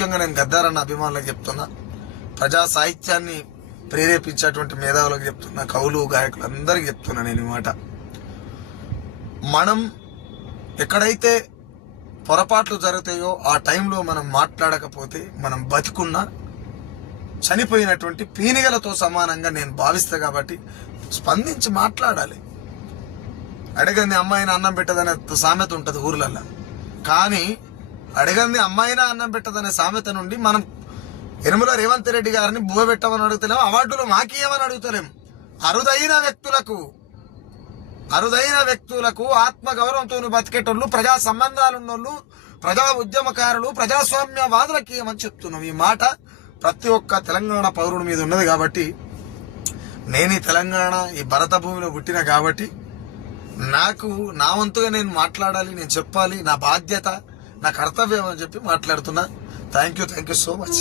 ముఖ్యంగా నేను గద్దారన్న అభిమానులకు చెప్తున్నా. ప్రజా సాహిత్యాన్ని ప్రేరేపించేటువంటి మేధావులకు చెప్తున్నా. కవులు గాయకులు అందరికి చెప్తున్నా నేను ఈ మాట. మనం ఎక్కడైతే పొరపాట్లు జరుగుతాయో ఆ టైంలో మనం మాట్లాడకపోతే మనం బతికున్నా చనిపోయినటువంటి పీనిగలతో సమానంగా నేను భావిస్తా కాబట్టి స్పందించి మాట్లాడాలి. అడగంది అమ్మాయిని అన్నం పెట్టదనే సామెత ఉంటుంది ఊర్లల్లో. కానీ అడగంది అమ్మాయినా అన్నం పెట్టదనే సామెత నుండి మనం యనుమల రేవంత్ రెడ్డి గారిని బువ పెట్టమని అడుగుతలేము అవార్డులు మాకేమని అడుగుతలేం. అరుదైన వ్యక్తులకు అరుదైన వ్యక్తులకు ఆత్మ గౌరవంతో బతికేటోళ్ళు ప్రజా సంబంధాలున్నోళ్ళు ప్రజా ఉద్యమకారులు ప్రజాస్వామ్యవాదులకి ఏమని చెప్తున్నాం. ఈ మాట ప్రతి ఒక్క తెలంగాణ పౌరుడి మీద ఉన్నది కాబట్టి నేను ఈ తెలంగాణ ఈ భరత భూమిలో పుట్టిన కాబట్టి నాకు నా వంతుగా నేను మాట్లాడాలి నేను చెప్పాలి నా బాధ్యత నా కర్తవ్యం అని చెప్పి మాట్లాడుతున్నా. Thank you thank you so much